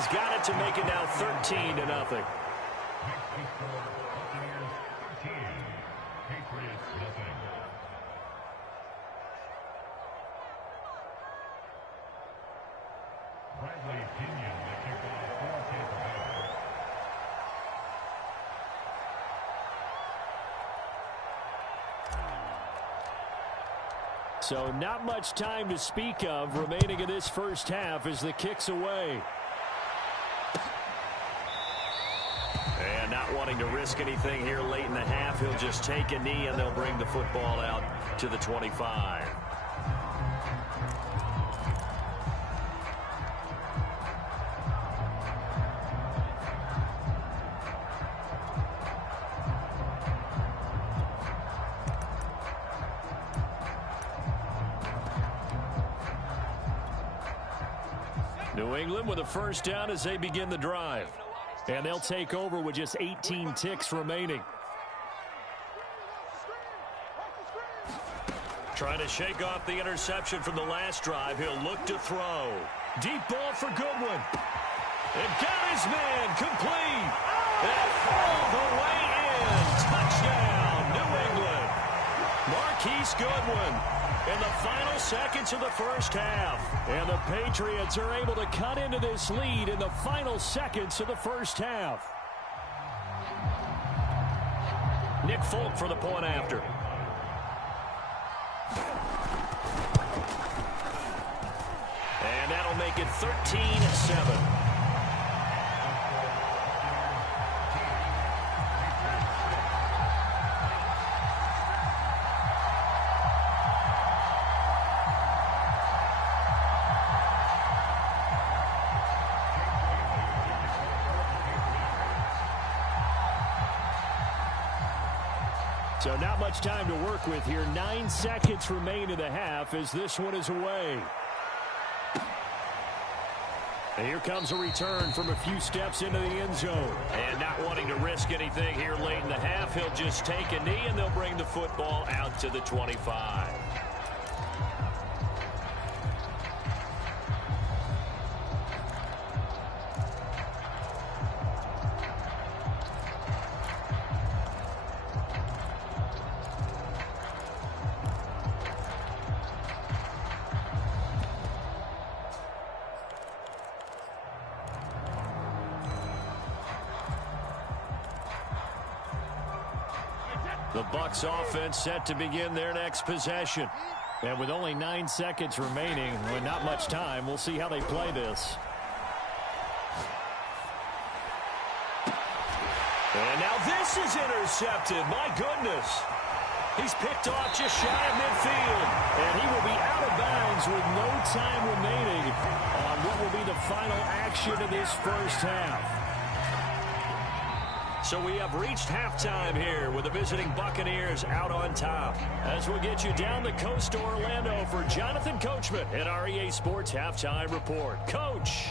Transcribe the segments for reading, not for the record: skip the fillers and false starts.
he's got it to make it now 13-0. So not much time to speak of remaining in this first half as the kick's away. And not wanting to risk anything here late in the half, he'll just take a knee and they'll bring the football out to the 25. New England with a first down as they begin the drive. And they'll take over with just 18 ticks remaining. Trying to shake off the interception from the last drive. He'll look to throw. Deep ball for Goodwin. And got his man complete. And all the way in. Touchdown, New England. Marquise Goodwin in the final seconds of the first half. And the Patriots are able to cut into this lead in the final seconds of the first half. Nick Folk for the point after. And that'll make it 13-7. So not much time to work with here. 9 seconds remain in the half as this one is away. And here comes a return from a few steps into the end zone. And not wanting to risk anything here late in the half, he'll just take a knee and they'll bring the football out to the 25. The Bucs offense set to begin their next possession. And with only 9 seconds remaining, and not much time, we'll see how they play this. And now this is intercepted. My goodness. He's picked off just shy of midfield. And he will be out of bounds with no time remaining on what will be the final action of this first half. So we have reached halftime here with the visiting Buccaneers out on top. As we'll get you down the coast to Orlando for Jonathan Coachman at our EA Sports Halftime Report. Coach.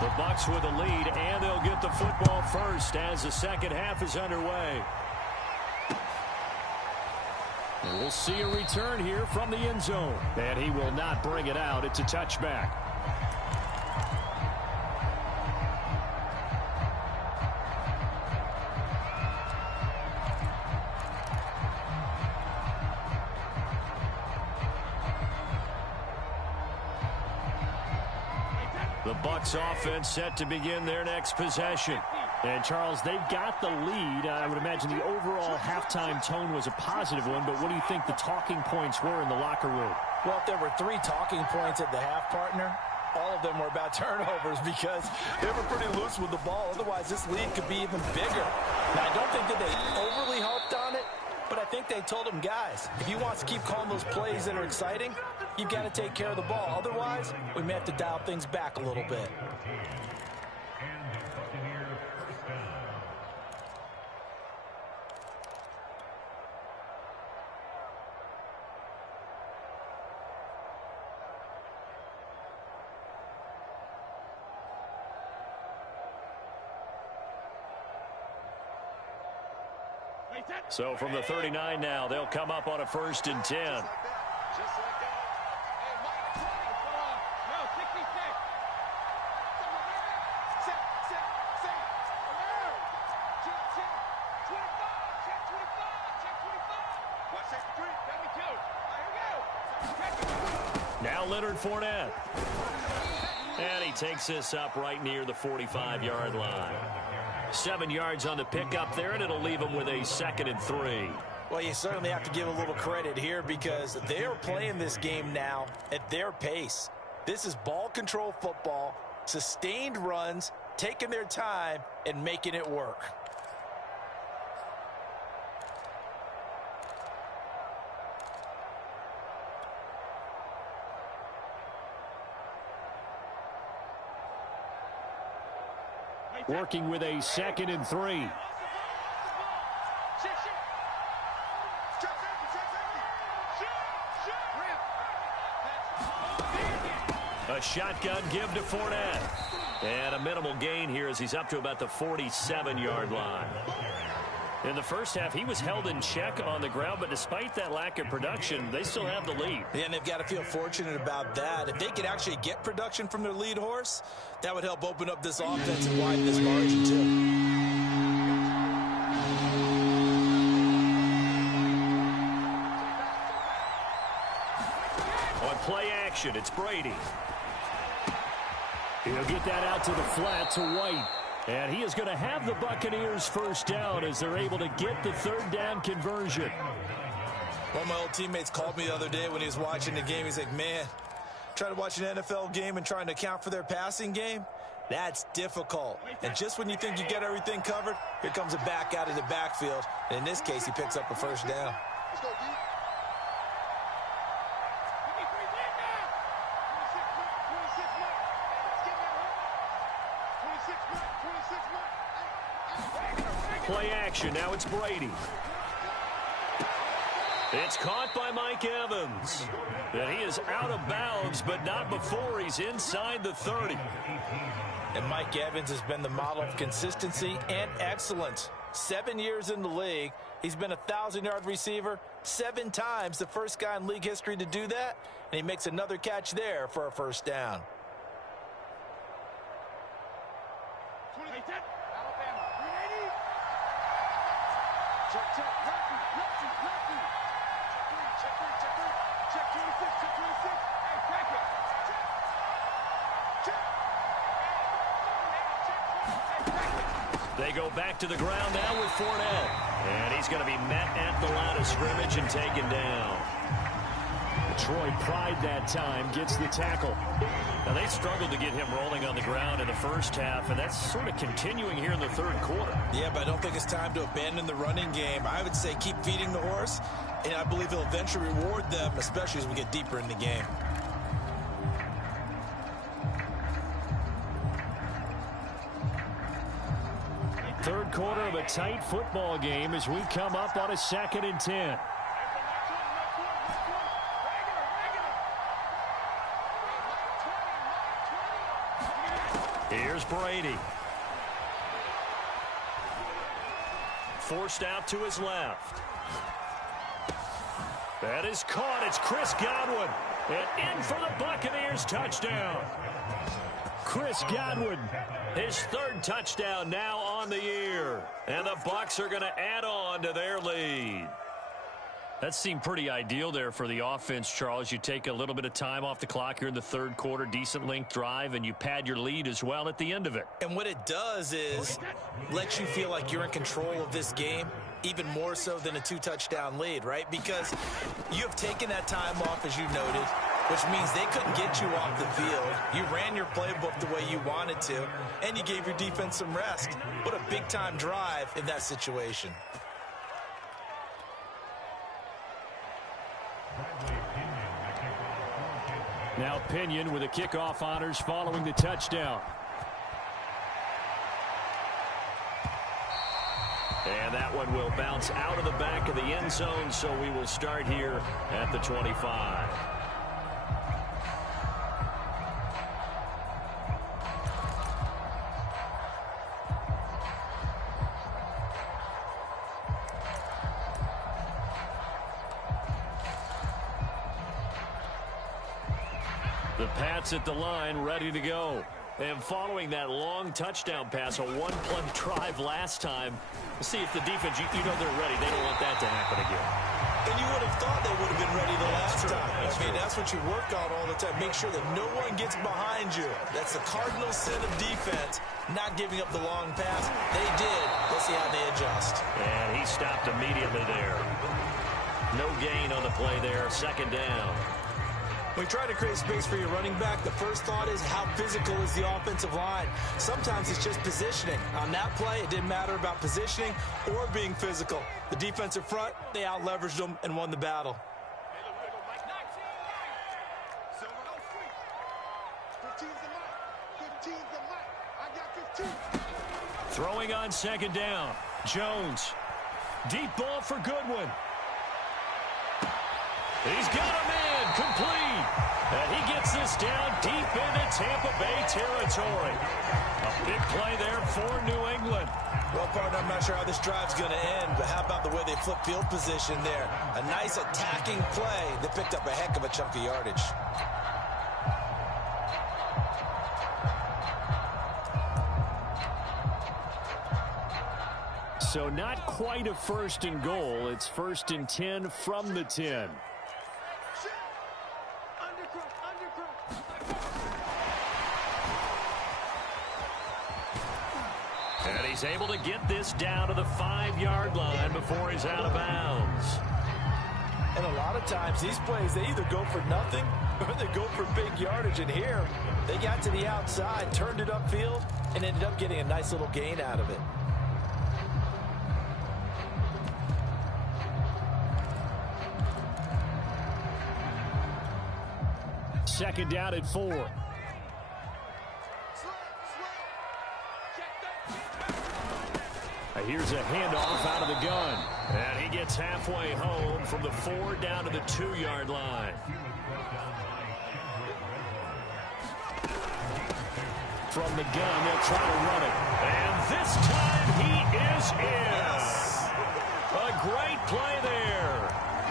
The Bucs with a lead, and they'll get the football first as the second half is underway. And we'll see a return here from the end zone. And he will not bring it out. It's a touchback. The Bucs offense set to begin their next possession. And, Charles, they've got the lead. I would imagine the overall halftime tone was a positive one, but what do you think the talking points were in the locker room? Well, if there were 3 talking points at the half, partner, all of them were about turnovers because they were pretty loose with the ball. Otherwise, this lead could be even bigger. Now, I don't think that they overly harped on it, but I think they told them, guys, if he wants to keep calling those plays that are exciting, you've got to take care of the ball. Otherwise, we may have to dial things back a little bit. So from the 39 now, they'll come up on a 1st and 10. Now Leonard Fournette. And he takes this up right near the 45-yard line. 7 yards on the pickup there, and it'll leave him with a 2nd and 3. Well, you certainly have to give a little credit here because they're playing this game now at their pace. This is ball control football, sustained runs, taking their time, and making it work. Working with a 2nd and 3. A shotgun give to Fournette. And a minimal gain here as he's up to about the 47-yard line. In the first half, he was held in check on the ground, but despite that lack of production, they still have the lead. Yeah, and they've got to feel fortunate about that. If they could actually get production from their lead horse, that would help open up this offense and widen this margin, too. On play action, it's Brady. He'll get that out to the flat to White. And he is going to have the Buccaneers 1st down as they're able to get the 3rd down conversion. One of my old teammates called me the other day when he was watching the game. He's like, man, trying to watch an NFL game and trying to account for their passing game, that's difficult. And just when you think you get everything covered, here comes a back out of the backfield. And in this case, he picks up a 1st down. Let's go, D. Play action, now it's Brady. It's caught by Mike Evans. And he is out of bounds, but not before he's inside the 30. And Mike Evans has been the model of consistency and excellence. 7 years in the league. He's been a 1,000-yard receiver 7 times, the first guy in league history to do that. And he makes another catch there for a 1st down. They go back to the ground now with Fournette. And he's going to be met at the line of scrimmage and taken down. Troy Pride that time gets the tackle. Now, they struggled to get him rolling on the ground in the first half, and that's sort of continuing here in the 3rd quarter. Yeah, but I don't think it's time to abandon the running game. I would say keep feeding the horse, and I believe he'll eventually reward them, especially as we get deeper in the game. Third quarter of a tight football game as we come up on a 2nd and 10. Here's Brady. Forced out to his left. That is caught. It's Chris Godwin. And in for the Buccaneers touchdown. Chris Godwin. His 3rd touchdown now on the year. And the Bucs are going to add on to their lead. That seemed pretty ideal there for the offense, Charles. You take a little bit of time off the clock here in the 3rd quarter, decent length drive, and you pad your lead as well at the end of it. And what it does is lets you feel like you're in control of this game, even more so than a 2-touchdown lead, right? Because you have taken that time off, as you noted, which means they couldn't get you off the field. You ran your playbook the way you wanted to, and you gave your defense some rest. What a big-time drive in that situation. Now Pinion with the kickoff honors following the touchdown. And that one will bounce out of the back of the end zone, so we will start here at the 25. The Pats at the line, ready to go. And following that long touchdown pass, a one-play drive last time, see if the defense, you know they're ready. They don't want that to happen again. And you would have thought they would have been ready the last time. That's what you work on all the time. Make sure that no one gets behind you. That's the cardinal sin of defense, not giving up the long pass. They did. Let's see how they adjust. And he stopped immediately there. No gain on the play there. Second down. When you try to create space for your running back, the first thought is how physical is the offensive line. Sometimes it's just positioning. On that play, it didn't matter about positioning or being physical. The defensive front, they out-leveraged them and won the battle. Throwing on second down. Jones. Deep ball for Goodwin. He's got a man, complete. And he gets this down deep into Tampa Bay territory. A big play there for New England. Well, partner, I'm not sure how this drive's going to end, but how about the way they flip field position there? A nice attacking play that picked up a heck of a chunk of yardage. So not quite a first and goal. It's first and 10 from the 10. And he's able to get this down to the 5-yard line before he's out of bounds. And a lot of times these plays, they either go for nothing or they go for big yardage. And here, they got to the outside, turned it upfield, and ended up getting a nice little gain out of it. Second down at 4. Here's a handoff out of the gun. And he gets halfway home from the 4 down to the 2-yard line. From the gun, they'll try to run it. And this time he is in. A great play there.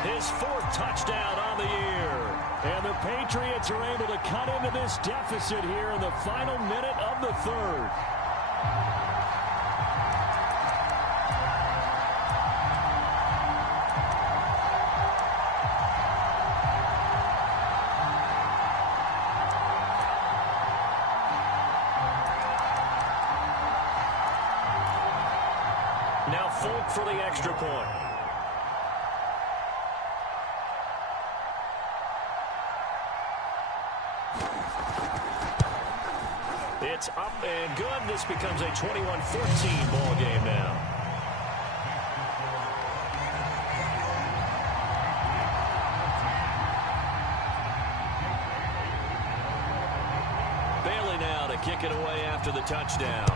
His 4th touchdown on the year. And the Patriots are able to cut into this deficit here in the final minute of the 3rd. Now Folk for the extra point. It's up and good. This becomes a 21-14 ball game now. Bailey now to kick it away after the touchdown.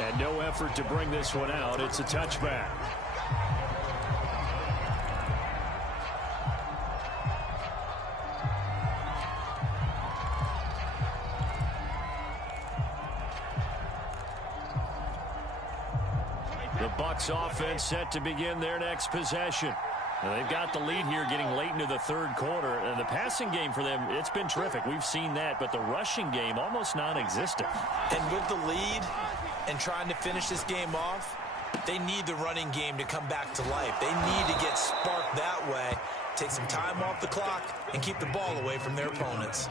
And no effort to bring this one out. It's a touchback. The Bucs offense set to begin their next possession. Now they've got the lead here getting late into the 3rd quarter. And the passing game for them, it's been terrific. We've seen that. But the rushing game, almost non-existent. And with the lead and trying to finish this game off, they need the running game to come back to life. They need to get sparked that way, take some time off the clock, and keep the ball away from their opponents.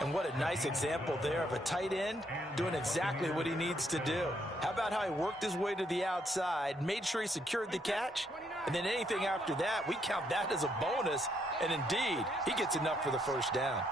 And what a nice example there of a tight end doing exactly what he needs to do. How about how he worked his way to the outside, made sure he secured the catch, and then anything after that, we count that as a bonus. And indeed, he gets enough for the first down.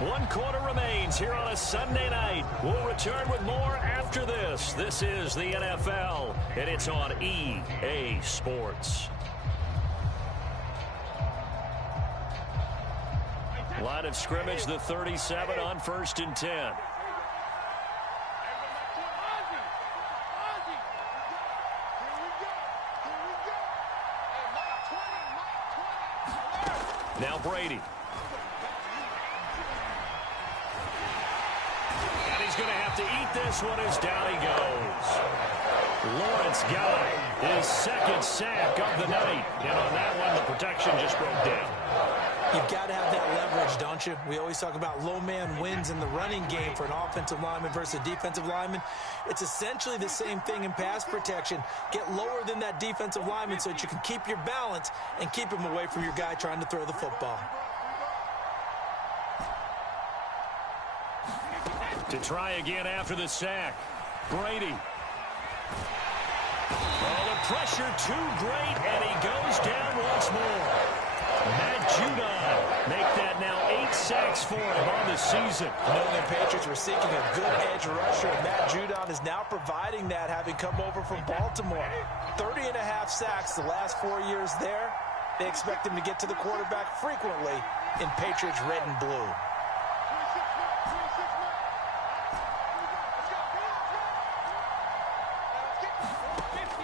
One quarter remains here on a Sunday night. We'll return with more after this. This is the NFL, and it's on EA Sports. Line of scrimmage, the 37 on 1st and 10. Now Brady. And he's going to have to eat this one as down he goes. Lawrence got his second sack of the night. And on that one, the protection just broke down. You've got to have that leverage, don't you? We always talk about low man wins in the running game for an offensive lineman versus a defensive lineman. It's essentially the same thing in pass protection. Get lower than that defensive lineman so that you can keep your balance and keep him away from your guy trying to throw the football. To try again after the sack. Brady. Oh, the pressure too great, and he goes down once more. Matt Judon make that now 8 sacks for him on the season. The New England Patriots were seeking a good edge rusher, and Matt Judon is now providing that, having come over from Baltimore. 30.5 sacks the last 4 years there. They expect him to get to the quarterback frequently in Patriots red and blue.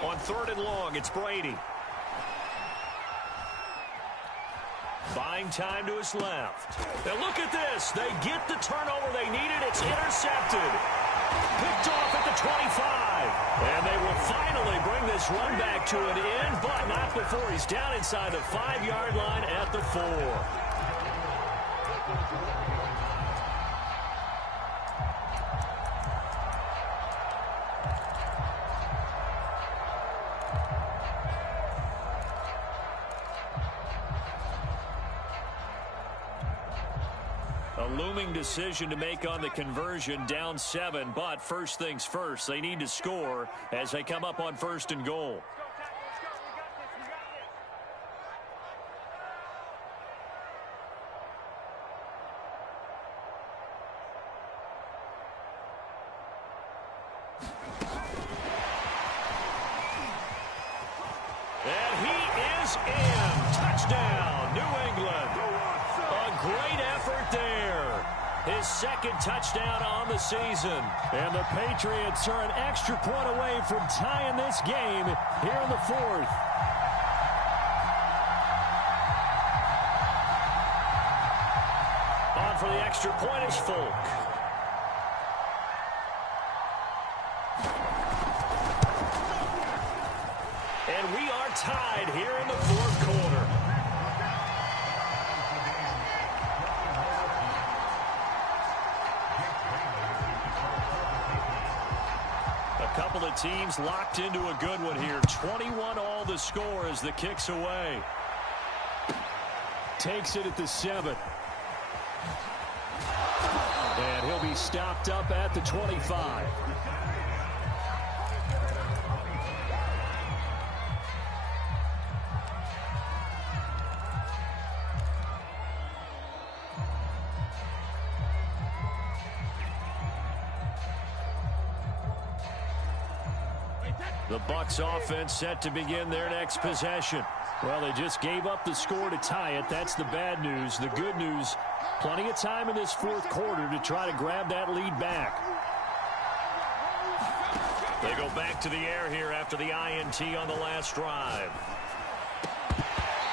On 3rd and long, it's Brady. Buying time to his left. Now look at this. They get the turnover they needed. It's intercepted. Picked off at the 25. And they will finally bring this run back to an end, but not before he's down inside the 5-yard line at the 4. A looming decision to make on the conversion, down 7, but first things first, they need to score as they come up on 1st and goal. And he is in. Touchdown, New England. A great effort there. His second touchdown on the season. And the Patriots are an extra point away from tying this game here in the 4th. On for the extra point is Folk. And we are tied here in the 4th quarter. A couple of teams locked into a good one here. 21 all the score as the kick's away. Takes it at the 7. And he'll be stopped up at the 25. The Bucs offense set to begin their next possession. Well, they just gave up the score to tie it. That's the bad news. The good news, plenty of time in this 4th quarter to try to grab that lead back. They go back to the air here after the INT on the last drive.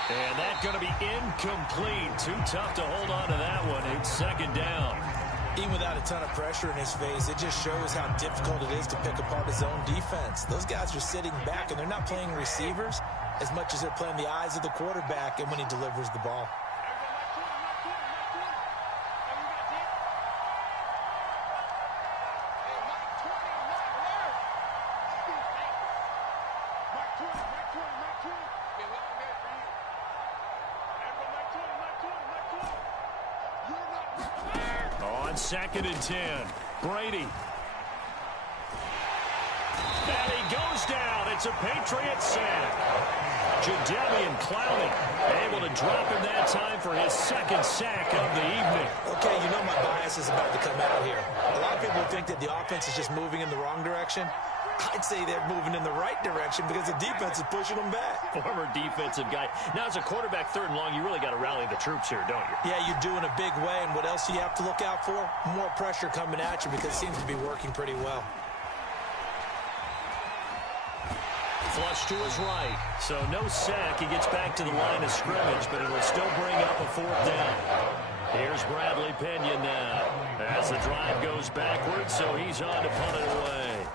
And that's going to be incomplete. Too tough to hold on to that one. It's 2nd down. Even without a ton of pressure in his face, it just shows how difficult it is to pick apart his own defense. Those guys are sitting back, and they're not playing receivers as much as they're playing the eyes of the quarterback and when he delivers the ball. On 2nd and 10, Brady. And he goes down. It's a Patriot sack. Jadeveon Clowney able to drop him that time for his 2nd sack of the evening. Okay, you know my bias is about to come out here. A lot of people think that the offense is just moving in the wrong direction. I'd say they're moving in the right direction because the defense is pushing them back. Former defensive guy. Now, as a quarterback 3rd and long, you really got to rally the troops here, don't you? Yeah, you do in a big way. And what else do you have to look out for? More pressure coming at you because it seems to be working pretty well. Flush to his right. So no sack. He gets back to the line of scrimmage, but it'll still bring up a 4th down. Here's Bradley Pinion now as the drive goes backwards, so he's on to punt it away.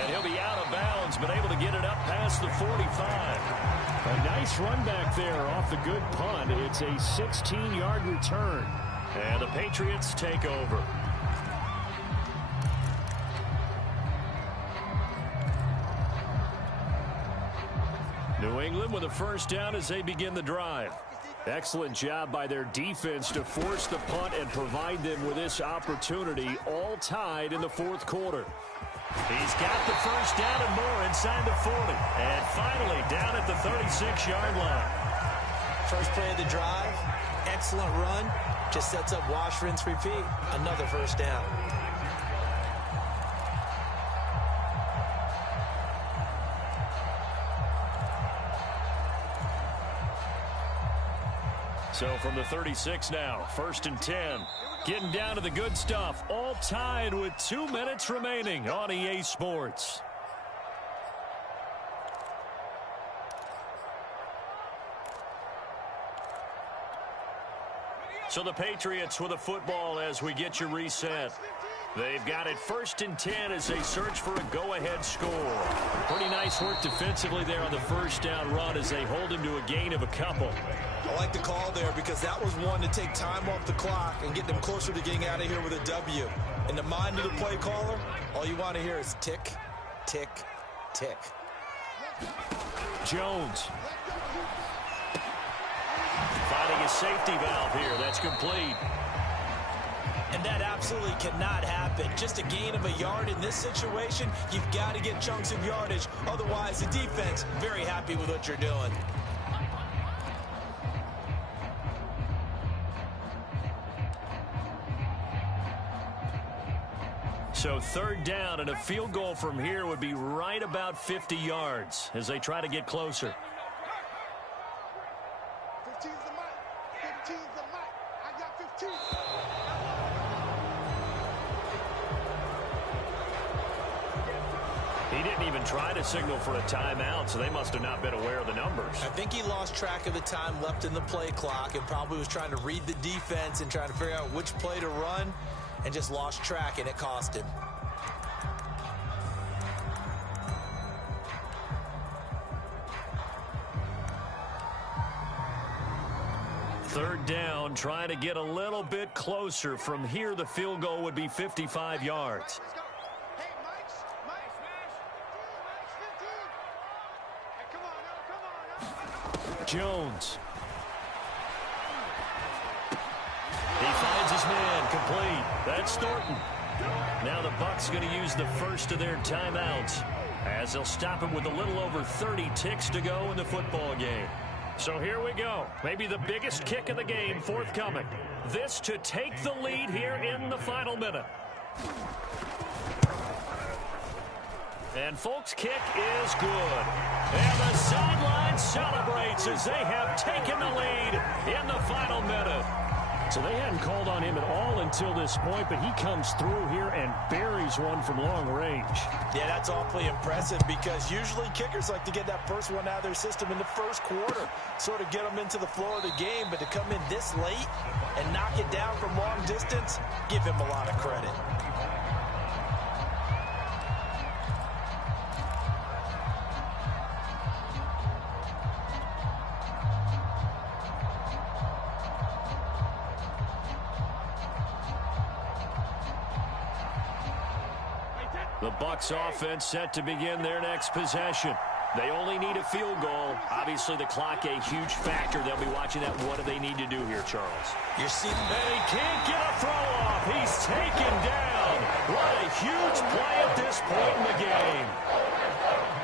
And he'll be out of bounds, but able to get it up past the 45. A nice run back there off the good punt. It's a 16-yard return. And the Patriots take over. New England with a 1st down as they begin the drive. Excellent job by their defense to force the punt and provide them with this opportunity, all tied in the 4th quarter. He's got the 1st down and more inside the 40. And finally down at the 36-yard line. First play of the drive, excellent run. Just sets up wash, rinse, repeat. Another 1st down. So from the 36 now, 1st and 10. Getting down to the good stuff. All tied with 2 minutes remaining on EA Sports. So the Patriots with a football as we get you reset. They've got it 1st and 10 as they search for a go-ahead score. Pretty nice work defensively there on the 1st down run as they hold him to a gain of a couple. I like the call there because that was one to take time off the clock and get them closer to getting out of here with a W. In the mind of the play caller, all you want to hear is tick, tick, tick. Jones. Finding a safety valve here. That's complete. And that absolutely cannot happen. Just a gain of a yard in this situation, you've got to get chunks of yardage. Otherwise, the defense, very happy with what you're doing. So 3rd down and a field goal from here would be right about 50 yards as they try to get closer. 15's the mic. 15's the mic. I got 15. He didn't even try to signal for a timeout, so they must have not been aware of the numbers. I think he lost track of the time left in the play clock and probably was trying to read the defense and trying to figure out which play to run and just lost track, and it cost him. Third down, trying to get a little bit closer. From here, the field goal would be 55 yards. Let's go. Hey, Mike's. Mike's 15. Hey, come on now. Jones. He finds his man, complete. That's Thornton. Now the Bucs going to use the first of their timeouts as they'll stop him with a little over 30 ticks to go in the football game. So here we go. Maybe the biggest kick of the game forthcoming. This to take the lead here in the final minute. And folks, kick is good. And the sideline celebrates as they have taken the lead in the final minute. So they hadn't called on him at all until this point, but he comes through here and buries one from long range. Yeah, that's awfully impressive because usually kickers like to get that first one out of their system in the first quarter, sort of get them into the flow of the game, but to come in this late and knock it down from long distance, give him a lot of credit. The Bucs offense set to begin their next possession. They only need a field goal. Obviously, the clock a huge factor. They'll be watching that. What do they need to do here, Charles? You're seeing, and he can't get a throw off. He's taken down. What a huge play at this point in the game.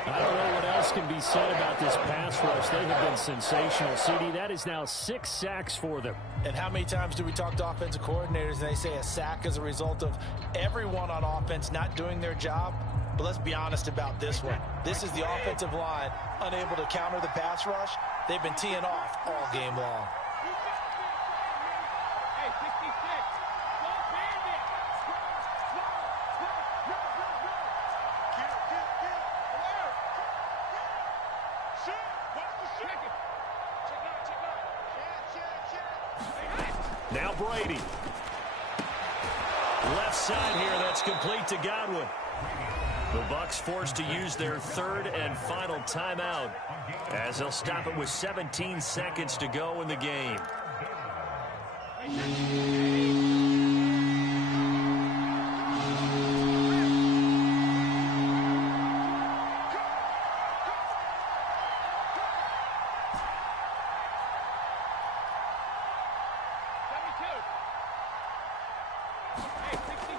I don't know what else can be said about this pass rush. They have been sensational. CD, that is now 6 sacks for them. And how many times do we talk to offensive coordinators and they say a sack is a result of everyone on offense not doing their job? But let's be honest about this one. This is the offensive line unable to counter the pass rush. They've been teeing off all game long. Now Brady. Left side here, that's complete to Godwin. The Bucs forced to use their third and final timeout as they'll stop it with 17 seconds to go in the game.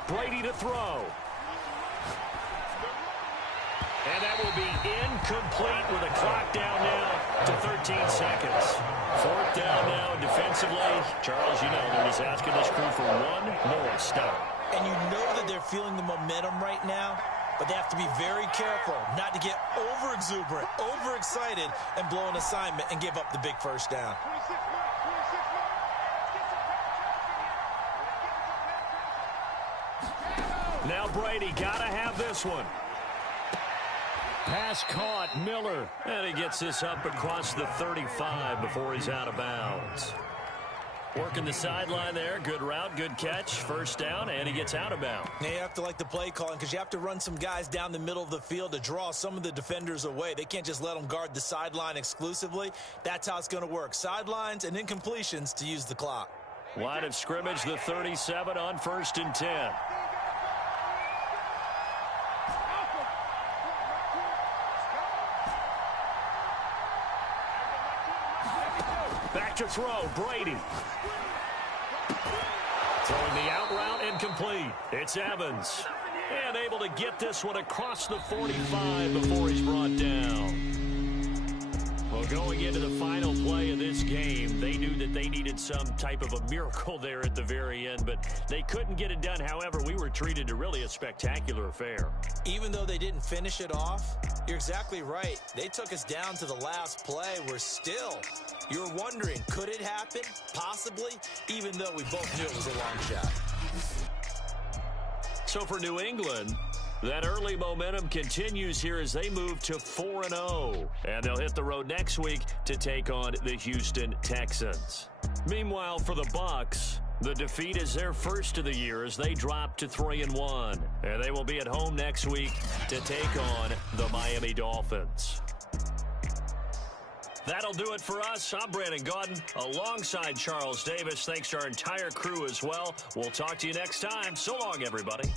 Brady to throw. And that will be incomplete with a clock down now to 13 seconds. Fourth down now defensively. Charles, you know they're just asking this crew for one more stop. And you know that they're feeling the momentum right now, but they have to be very careful not to get over-exuberant, over-excited, and blow an assignment and give up the big first down. Now Brady got to have this one. Pass caught, Miller. And he gets this up across the 35 before he's out of bounds. Working the sideline there. Good route, good catch. First down, and he gets out of bounds. Now you have to like the play calling because you have to run some guys down the middle of the field to draw some of the defenders away. They can't just let them guard the sideline exclusively. That's how it's going to work. Sidelines and incompletions to use the clock. Line of scrimmage, the 37 on 1st and 10. Back to throw, Brady. Throwing the out route, incomplete. It's Evans. And able to get this one across the 45 before he's brought down. Well, going into the final play of this game, they knew that they needed some type of a miracle there at the very end, but they couldn't get it done. However, we were treated to really a spectacular affair. Even though they didn't finish it off, you're exactly right. They took us down to the last play. We're still, you're wondering, could it happen? Possibly, even though we both knew it was a long shot. So for New England, that early momentum continues here as they move to 4-0. And they'll hit the road next week to take on the Houston Texans. Meanwhile, for the Bucs, the defeat is their first of the year as they drop to 3-1. And they will be at home next week to take on the Miami Dolphins. That'll do it for us. I'm Brandon Gaudin alongside Charles Davis. Thanks to our entire crew as well. We'll talk to you next time. So long, everybody.